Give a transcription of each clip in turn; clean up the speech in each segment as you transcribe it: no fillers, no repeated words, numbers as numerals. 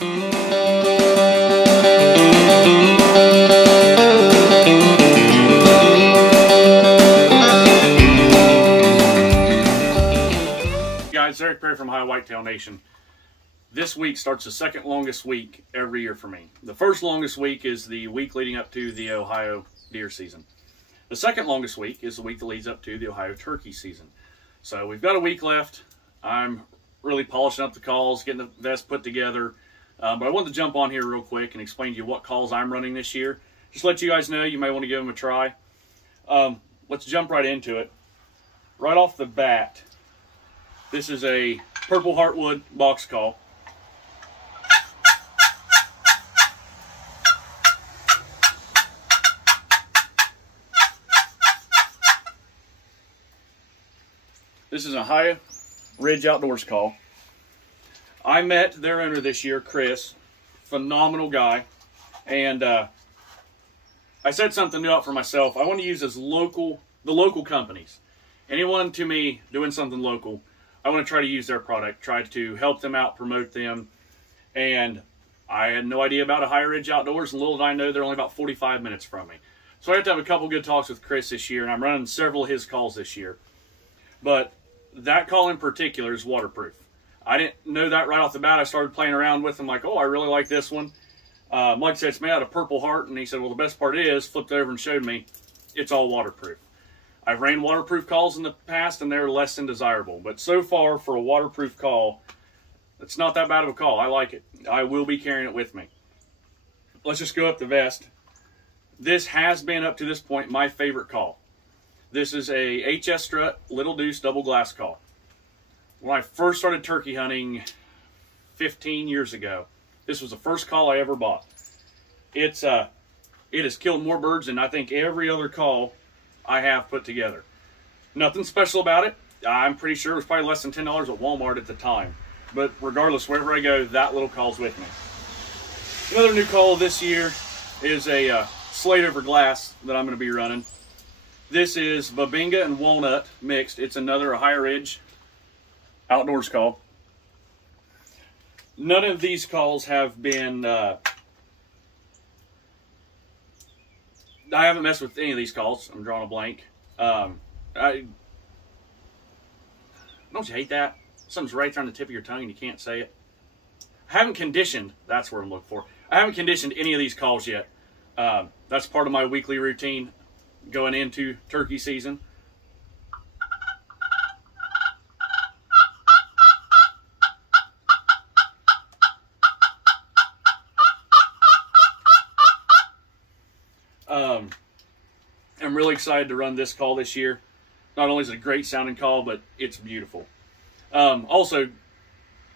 Guys, Eric Perry from High Whitetail Nation. This week starts the second longest week every year for me. The first longest week is the week leading up to the Ohio deer season. The second longest week is the week that leads up to the Ohio turkey season. So we've got a week left. I'm really polishing up the calls, getting the vest put together. But I wanted to jump on here real quick and explain to you what calls I'm running this year. Just let you guys know you may want to give them a try. Let's jump right into it. Right off the bat, this is a purple heartwood box call. This is a High Ridge Outdoors call. I met their owner this year, Chris. Phenomenal guy. And I said something new out for myself. I want to use the local companies. Anyone to me doing something local, I want to try to use their product, try to help them out, promote them. And I had no idea about a High Ridge Outdoors, and little did I know they're only about 45 minutes from me. So I have to have a couple good talks with Chris this year, and I'm running several of his calls this year. But that call in particular is waterproof. I didn't know that right off the bat. I started playing around with them like, oh, I really like this one. Like I said, it's made out of purple heart, and he said, well, the best part is, flipped over and showed me, it's all waterproof. I've ran waterproof calls in the past, and they're less than desirable. But so far, for a waterproof call, it's not that bad of a call. I like it. I will be carrying it with me. Let's just go up the vest. This has been, up to this point, my favorite call. This is a HS Strut Little Deuce double glass call. When I first started turkey hunting 15 years ago, this was the first call I ever bought. It has killed more birds than I think every other call I have put together. Nothing special about it. I'm pretty sure it was probably less than $10 at Walmart at the time. But regardless, wherever I go, that little call's with me. Another new call this year is a slate over glass that I'm going to be running. This is Babinga and Walnut mixed. It's another High Ridge Outdoors call. None of these calls have been, I haven't messed with any of these calls. I'm drawing a blank. Don't you hate that? Something's right there on the tip of your tongue and you can't say it. I haven't conditioned, that's what I'm looking for. I haven't conditioned any of these calls yet. That's part of my weekly routine going into turkey season. I'm really excited to run this call this year. Not only is it a great sounding call, but it's beautiful. Also,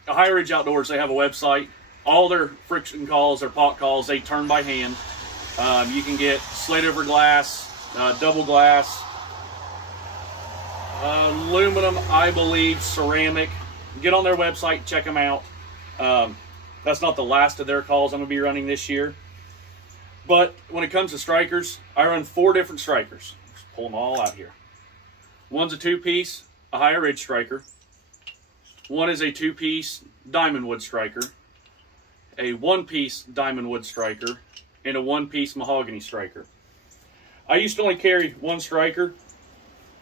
High Ridge Outdoors, they have a website. All their friction calls, their pot calls, they turn by hand. You can get slate over glass, double glass, aluminum, I believe, ceramic. Get on their website, check them out. That's not the last of their calls I'm going to be running this year. But when it comes to strikers, I run 4 different strikers. Just pull them all out here. One's a 2-piece, a High Ridge striker. One is a 2-piece diamond wood striker, a 1-piece diamond wood striker, and a 1-piece mahogany striker. I used to only carry 1 striker,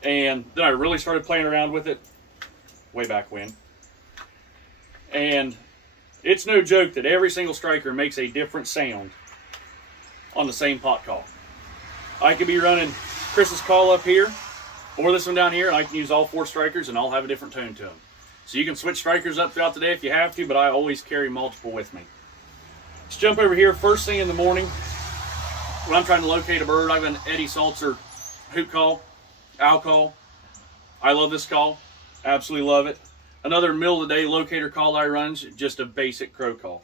and then I really started playing around with it way back when. And it's no joke that every single striker makes a different sound on the same pot call. I could be running Chris's call up here, or this one down here, and I can use all 4 strikers and all have a different tone to them. So you can switch strikers up throughout the day if you have to, but I always carry multiple with me. Let's jump over here. First thing in the morning, when I'm trying to locate a bird, I've got an Eddie Salzer hoot call, owl call. I love this call. Absolutely love it. Another middle of the day locator call I run is just a basic crow call.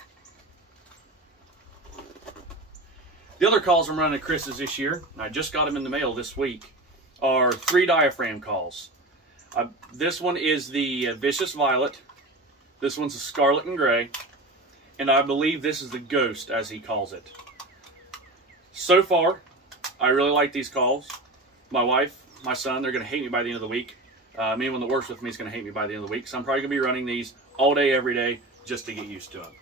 The other calls I'm running at Chris's this year, and I just got them in the mail this week, are 3 diaphragm calls. This one is the Vicious Violet. This one's the Scarlet and Gray. And I believe this is the Ghost, as he calls it. So far, I really like these calls. My wife, my son, they're going to hate me by the end of the week. Anyone that works with me is going to hate me by the end of the week. So I'm probably going to be running these all day, every day, just to get used to them.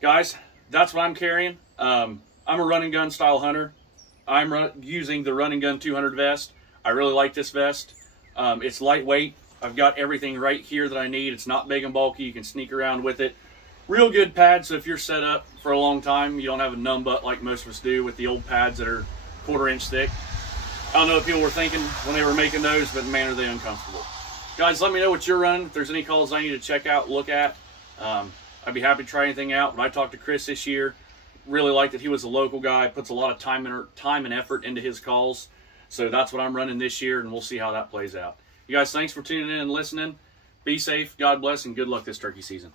Guys, that's what I'm carrying. I'm a run and gun style hunter. I'm using the Run and Gun 200 vest. I really like this vest. It's lightweight. I've got everything right here that I need. It's not big and bulky. You can sneak around with it. Real good pad, so if you're set up for a long time, you don't have a numb butt like most of us do with the old pads that are 1/4 inch thick. I don't know what people were thinking when they were making those, but man, are they uncomfortable. Guys, let me know what you're running. If there's any calls I need to check out, look at. I'd be happy to try anything out. When I talked to Chris this year, really liked that he was a local guy, puts a lot of time and effort into his calls. So that's what I'm running this year, and we'll see how that plays out. You guys, thanks for tuning in and listening. Be safe, God bless, and good luck this turkey season.